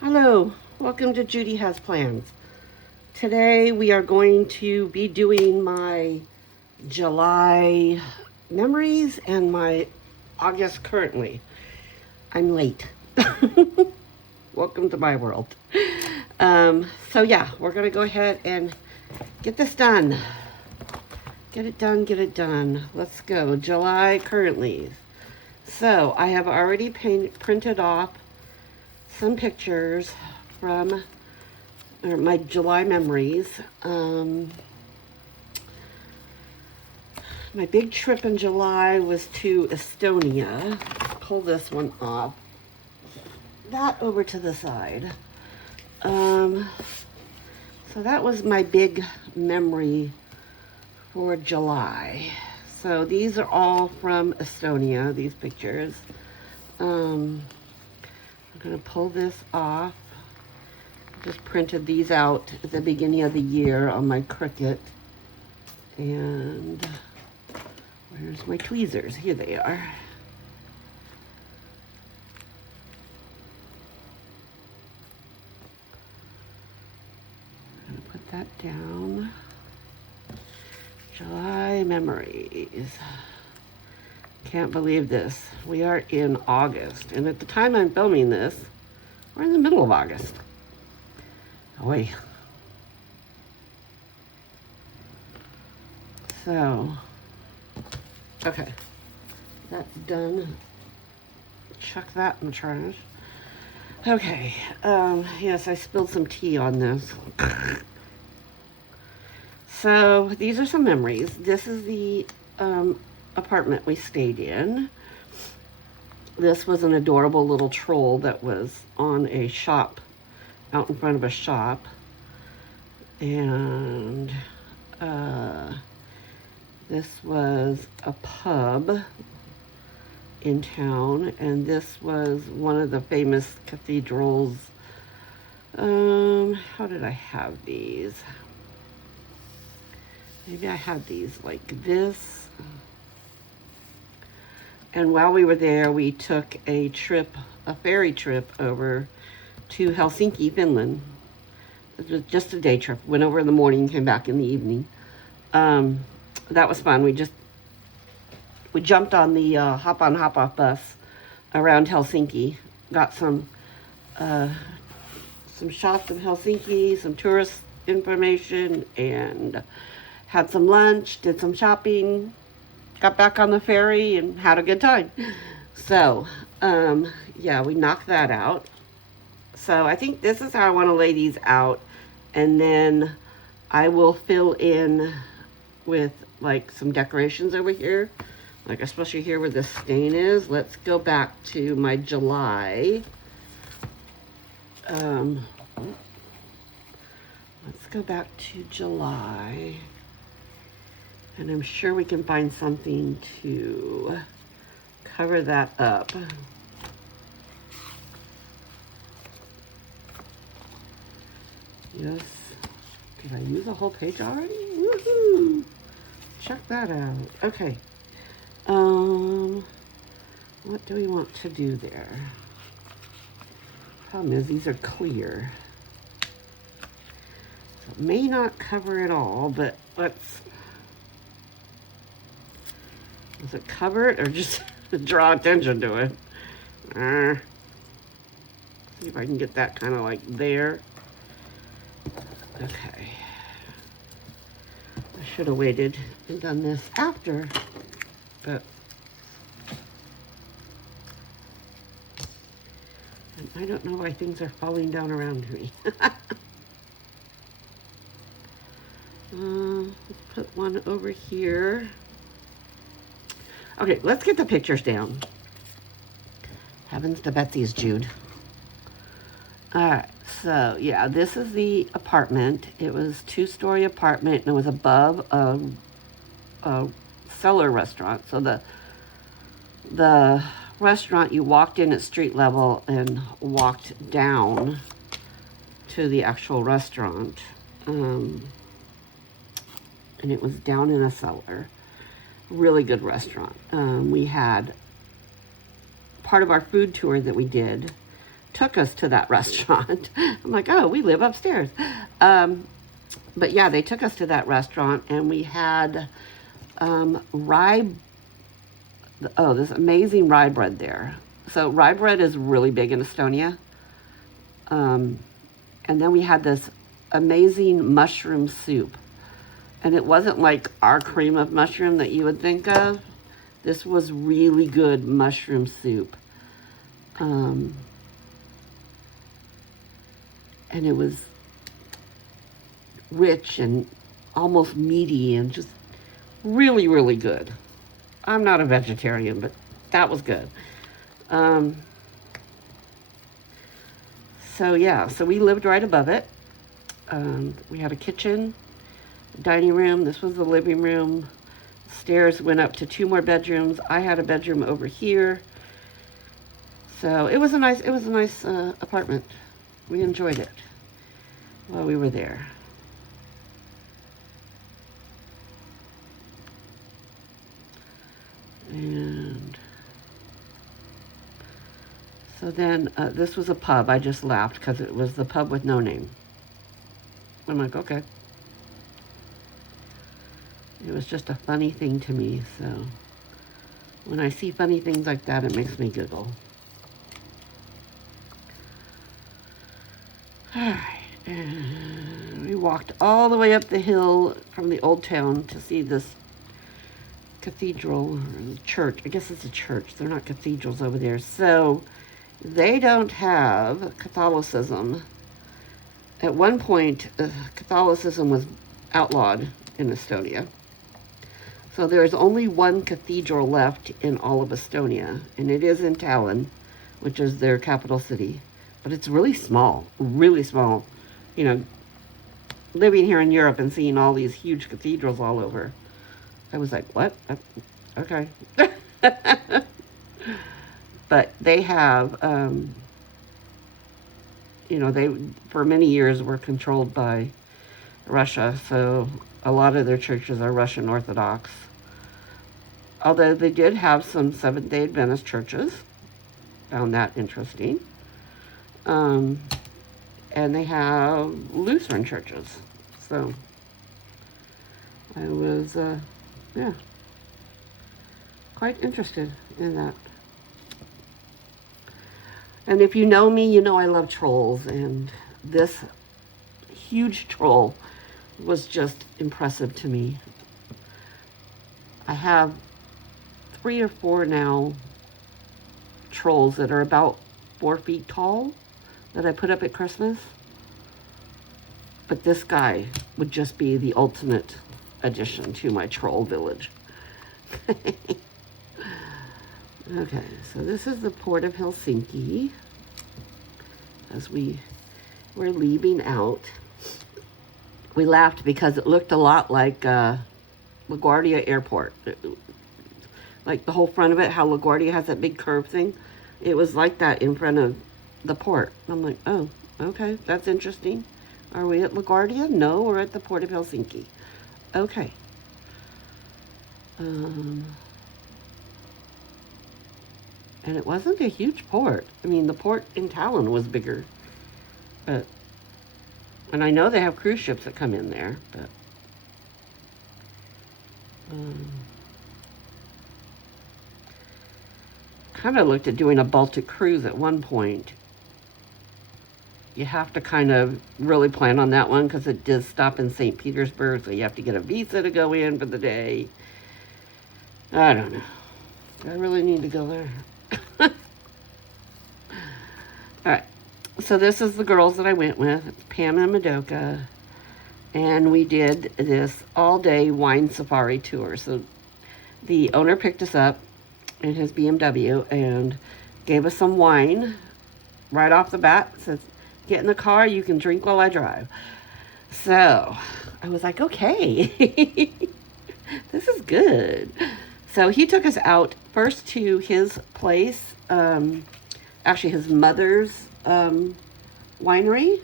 Hello, welcome to Judy Has Plans. Today we are going to be doing my July memories and my August currently. I'm late. Welcome to my world. So yeah, we're gonna go ahead and get this done. Get it done, get it done. Let's go. July currently. So I have already printed off some pictures from my July memories. My big trip in July was to Estonia. Pull this one off. That over to the side. So that was my big memory for July. So these are all from Estonia, these pictures. I'm gonna pull this off. Just printed these out at the beginning of the year on my Cricut. And where's my tweezers? Here they are. I'm gonna put that down. July memories. Can't believe this. We are in August, and at the time I'm filming this, we're in the middle of August. Oy. So, okay, that's done. Chuck that in the trash. Okay, yes, I spilled some tea on this. So, these are some memories. This is the apartment we stayed in. This was an adorable little troll that was on a shop, out in front of a shop. And this was a pub in town, and this was one of the famous cathedrals. How did I have these? Maybe I had these like this. And while we were there, we took a ferry trip over to Helsinki, Finland. It was just a day trip. Went over in the morning, came back in the evening. That was fun. We jumped on the hop on hop off bus around Helsinki. Got some shots of Helsinki, some tourist information, and had some lunch. Did some shopping. Got back on the ferry and had a good time. So, yeah, we knocked that out. So I think this is how I want to lay these out. And then I will fill in with like some decorations over here. Like especially here where the stain is. Let's go back to my July. Let's go back to July. And I'm sure we can find something to cover that up. Yes. Did I use a whole page already? Woohoo! Check that out. Okay. What do we want to do there? Problem is these are clear. So it may not cover it all, but let's... Does it cover it or just draw attention to it? See if I can get that kind of like there. Okay. I should have waited and done this after, but I don't know why things are falling down around me. Let's put one over here. Okay, let's get the pictures down. Heavens to Betsy's Jude. All right, so yeah, this is the apartment. It was a 2-story apartment, and it was above a cellar restaurant. So the restaurant, you walked in at street level and walked down to the actual restaurant. And it was down in a cellar. Really good restaurant. We had part of our food tour that we did took us to that restaurant. I'm like, oh, we live upstairs. But yeah, they took us to that restaurant, and we had rye. Oh, this amazing rye bread there. So rye bread is really big in Estonia. And then we had this amazing mushroom soup. And it wasn't like our cream of mushroom that you would think of. This was really good mushroom soup. And it was rich and almost meaty and just really, really good. I'm not a vegetarian, but that was good. So yeah, so we lived right above it. We had a kitchen, dining room. This was the living room. Stairs went up to 2 more bedrooms. I had a bedroom over here. So it was a nice apartment. We enjoyed it while we were there. And so then this was a pub. I just laughed because it was the pub with no name. I'm like, okay. It was just a funny thing to me. So when I see funny things like that, it makes me giggle. All right. And we walked all the way up the hill from the old town to see this cathedral or church. I guess it's a church. They're not cathedrals over there. So they don't have Catholicism. At one point, Catholicism was outlawed in Estonia. So there's only one cathedral left in all of Estonia, and it is in Tallinn, which is their capital city. But it's really small, really small. You know, living here in Europe and seeing all these huge cathedrals all over. I was like, what? Okay. But they have, you know, they, for many years, were controlled by Russia. So a lot of their churches are Russian Orthodox. Although they did have some Seventh-day Adventist churches. Found that interesting. And they have Lutheran churches. So I was, yeah, quite interested in that. And if you know me, you know I love trolls, and this huge troll was just impressive to me. I have 3 or 4 now trolls that are about 4 feet tall that I put up at Christmas. But this guy would just be the ultimate addition to my troll village. Okay, so this is the port of Helsinki as we were leaving out. We laughed because it looked a lot like LaGuardia Airport. Like the whole front of it, how LaGuardia has that big curve thing. It was like that in front of the port. I'm like, oh, okay, that's interesting. Are we at LaGuardia? No, we're at the port of Helsinki. Okay. And it wasn't a huge port. I mean, the port in Tallinn was bigger. But, and I know they have cruise ships that come in there, but kind of looked at doing a Baltic cruise at one point. You have to kind of really plan on that one because it does stop in St. Petersburg, so you have to get a visa to go in for the day. I don't know. I really need to go there. All right. So this is the girls that I went with. It's Pam and Madoka. And we did this all-day wine safari tour. So the owner picked us up in his BMW and gave us some wine right off the bat. Says, get in the car, you can drink while I drive. So I was like, okay, this is good. So he took us out first to his place, actually his mother's winery,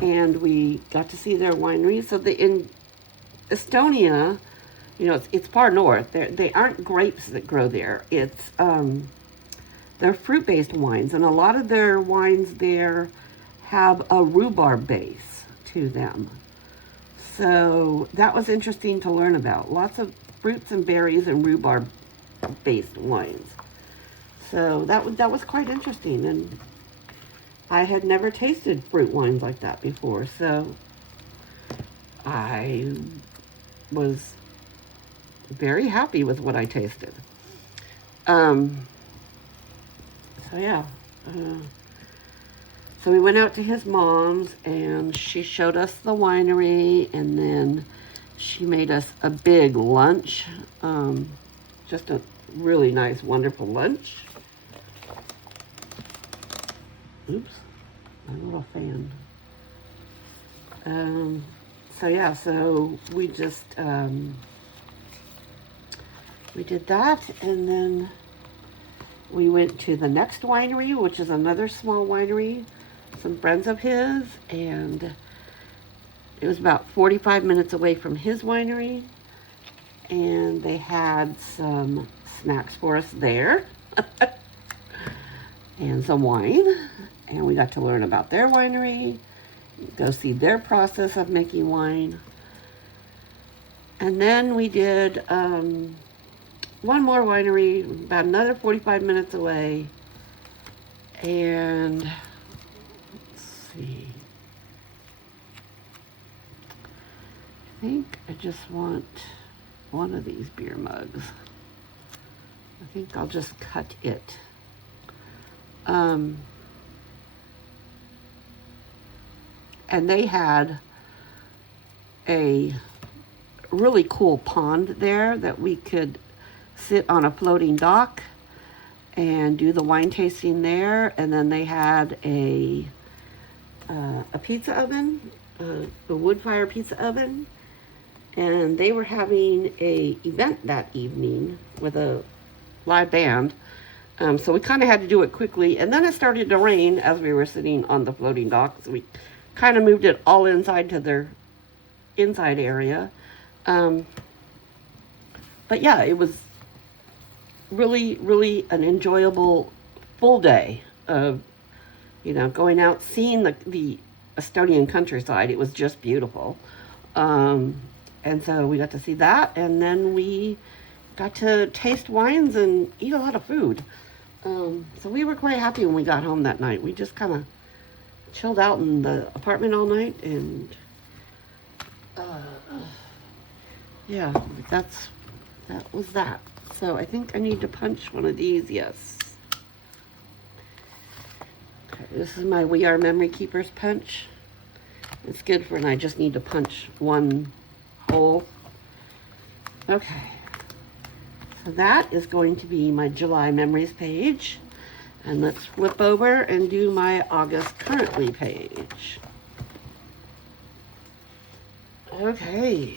and we got to see their winery. So in Estonia, you know, it's far north. They aren't grapes that grow there. It's they're fruit-based wines, and a lot of their wines there have a rhubarb base to them. So that was interesting to learn about. Lots of fruits and berries and rhubarb-based wines. So that was quite interesting, and I had never tasted fruit wines like that before, so I was very happy with what I tasted. So yeah, so we went out to his mom's, and she showed us the winery, and then she made us a big lunch, just a really nice, wonderful lunch. Oops, my little fan. So yeah, so we just, we did that, and then we went to the next winery, which is another small winery, some friends of his, and it was about 45 minutes away from his winery, and they had some snacks for us there, and some wine, and we got to learn about their winery, go see their process of making wine. And then we did one more winery, about another 45 minutes away, and let's see, I think I just want one of these beer mugs. I think I'll just cut it. And they had a really cool pond there that we could sit on a floating dock and do the wine tasting there. And then they had a pizza oven, a wood fire pizza oven, and they were having a event that evening with a live band. So we kind of had to do it quickly, and then it started to rain as we were sitting on the floating dock, so we kind of moved it all inside to their inside area. But yeah, it was really, really an enjoyable full day of, you know, going out, seeing the Estonian countryside. It was just beautiful. And so we got to see that, and then we got to taste wines and eat a lot of food. So we were quite happy when we got home that night. We just kind of chilled out in the apartment all night, and yeah, that was that. So I think I need to punch one of these. Yes. Okay, this is my We Are Memory Keepers punch. It's good for, and I just need to punch one hole. Okay. So that is going to be my July memories page. And let's flip over and do my August Currently page. Okay.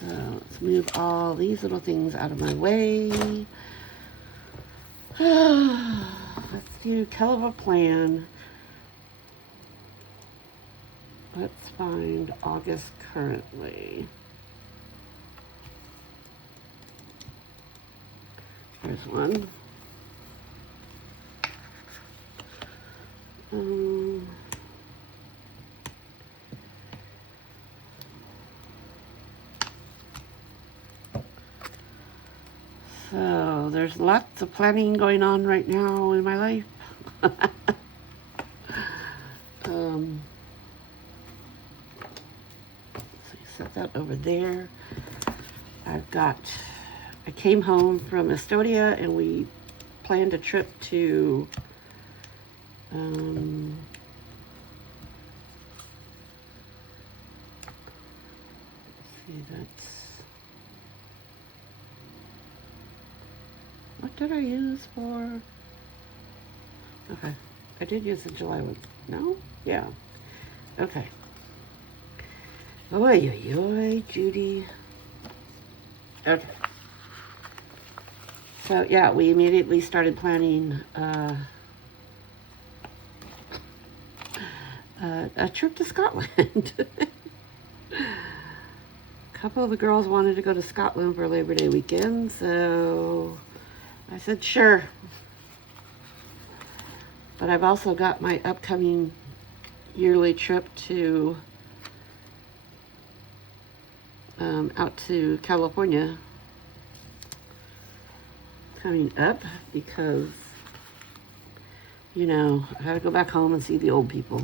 So let's move all these little things out of my way. Let's do Tell of a Plan. Let's find August Currently. There's one. So there's lots of planning going on right now in my life. So set that over there. I came home from Estonia, and we planned a trip to what did I use for? Okay, I did use the July one. No? Yeah. Okay. Oy, oy, oy, Judy. Okay. So yeah, we immediately started planning a trip to Scotland. A couple of the girls wanted to go to Scotland for Labor Day weekend, so I said sure. But I've also got my upcoming yearly trip to out to California coming up because, you know, I gotta go back home and see the old people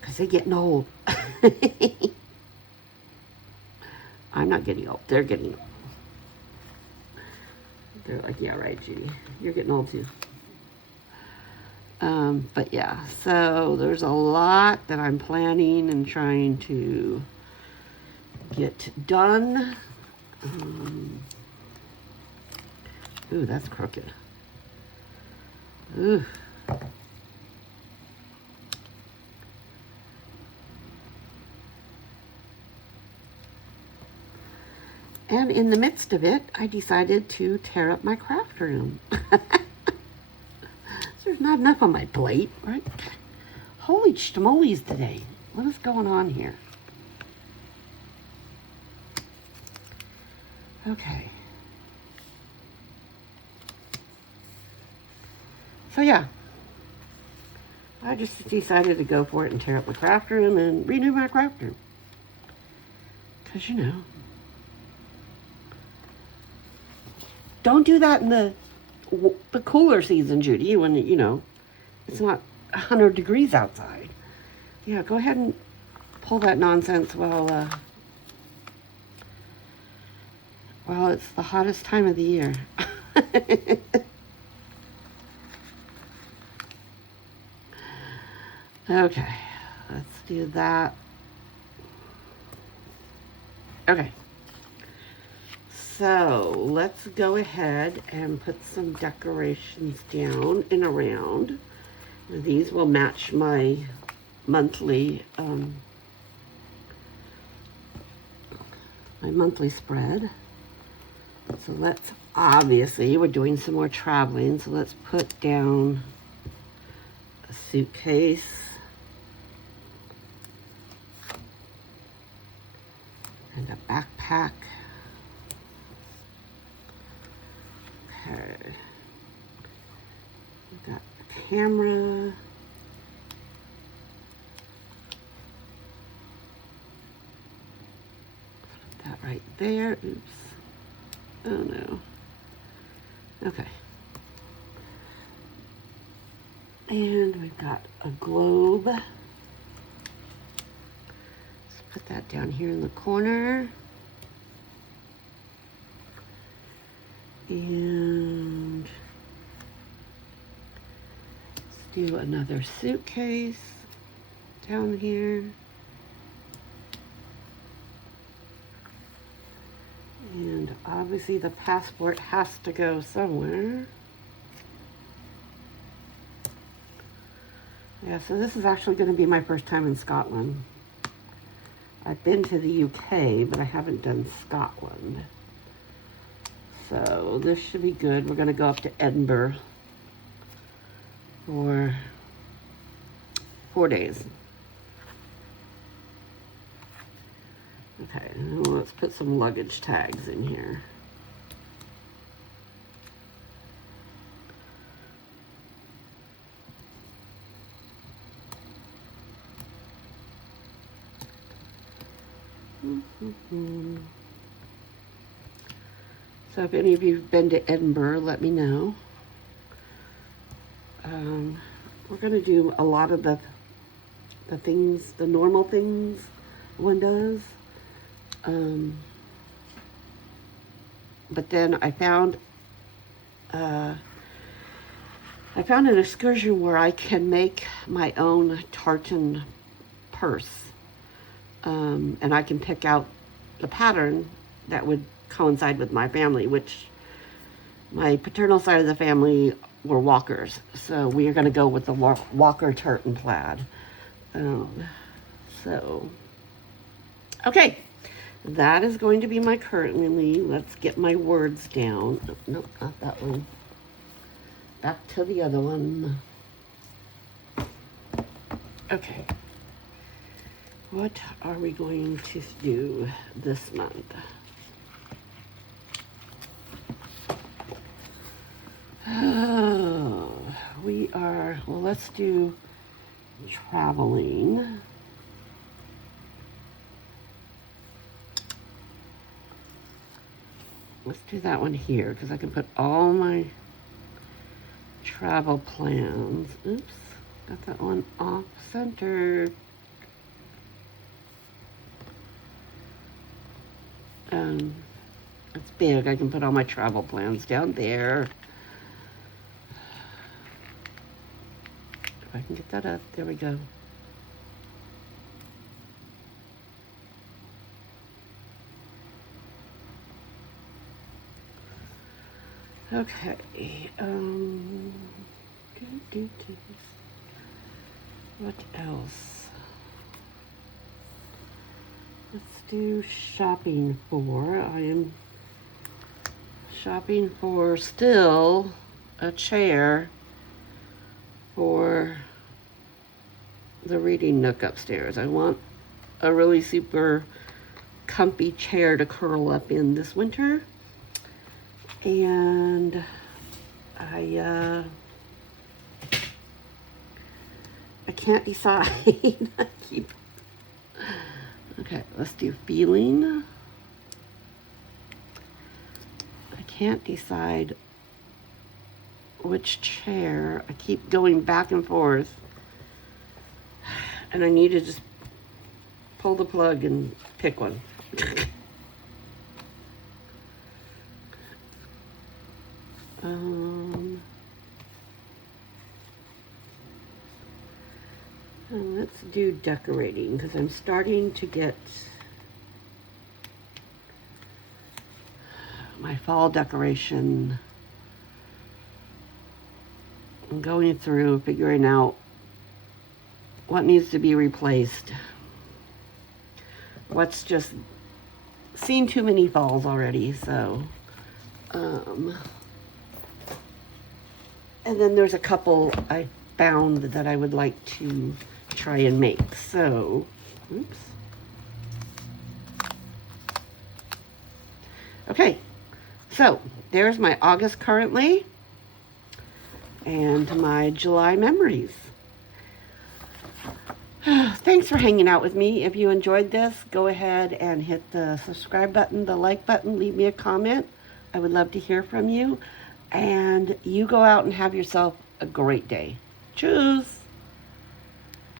because they're getting old. I'm not getting old. They're getting old. They're like, yeah, right, Judy. You're getting old too. But yeah, so there's a lot that I'm planning and trying to get done. Ooh, that's crooked. Ooh. And in the midst of it, I decided to tear up my craft room. There's not enough on my plate, right? Holy schmoles today. What is going on here? Okay. So yeah, I just decided to go for it and tear up my craft room and redo my craft room. Because, you know, don't do that in the cooler season, Judy, when, you know, it's not 100 degrees outside. Yeah, go ahead and pull that nonsense while it's the hottest time of the year. Okay, let's do that. Okay. So let's go ahead and put some decorations down and around. These will match my monthly spread. So let's, obviously we're doing some more traveling, so let's put down a suitcase and a backpack. Okay. We've got a camera. Put that right there. Oops. Oh no. Okay. And we've got a globe. Let's put that down here in the corner. And let's do another suitcase down here. And obviously the passport has to go somewhere. Yeah, so this is actually going to be my first time in Scotland. I've been to the UK, but I haven't done Scotland. So this should be good. We're going to go up to Edinburgh for 4 days. Okay, let's put some luggage tags in here. So if any of you have been to Edinburgh, let me know. We're going to do a lot of the things, the normal things one does. But then I found an excursion where I can make my own tartan purse. And I can pick out the pattern that would coincide with my family, which my paternal side of the family were walkers. So we are going to go with the walker tartan plaid. So, okay. That is going to be my currently. Let's get my words down. Oh, nope, not that one. Back to the other one. Okay. What are we going to do this month? Oh. well, let's do traveling. Let's do that one here because I can put all my travel plans. Oops, got that one off center. It's big. I can put all my travel plans down there. If I can get that up, there we go. Okay. What else? Let's do shopping for. I am shopping for still a chair for the reading nook upstairs. I want a really super comfy chair to curl up in this winter. And I can't decide. Okay, let's do feeling. I can't decide which chair. I keep going back and forth. And I need to just pull the plug and pick one. And let's do decorating because I'm starting to get my fall decoration. I'm going through figuring out what needs to be replaced. What's just seen too many falls already, so and then there's a couple I found that I would like to try and make. So, oops. Okay, so there's my August currently and my July memories. Thanks for hanging out with me. If you enjoyed this, go ahead and hit the subscribe button, the like button, leave me a comment. I would love to hear from you. And you go out and have yourself a great day. Tschüss.